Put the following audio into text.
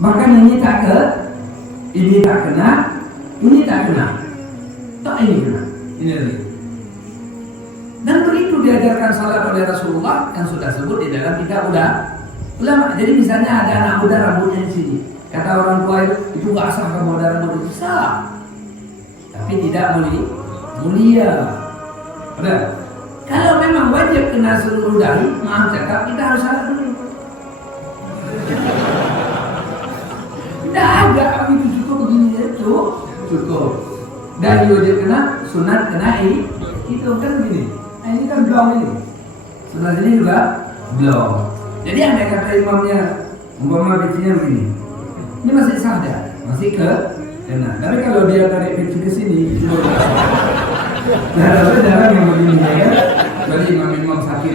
Bahkan ini tak kena, ini tak kena, tak ini kena, ini lagi. Dan begitu diajarkan salat oleh Rasulullah yang sudah sebut di dalam kitab ulama. Jadi misalnya ada anak muda rambutnya di sini, kata orang tua itu nggak sah kamu ada rambut itu, sah, tapi tidak mulia. Benar? Kalau memang wajib kena seluruh dahi, maaf cakap, kita harus salat dulu. Tidak ada itu cukup begini itu cukup. Dahi wajib kena, sunat kena itu kan begini. Nah ini kan belum ini. Sunat ini juga belum. Jadi andai kata imamnya umpama pecinya begini, ini masih sah dah, masih kena. Tapi kalau dia tarik peci ke sini, nah, jarang yang begini ya. Jadi imam sakit,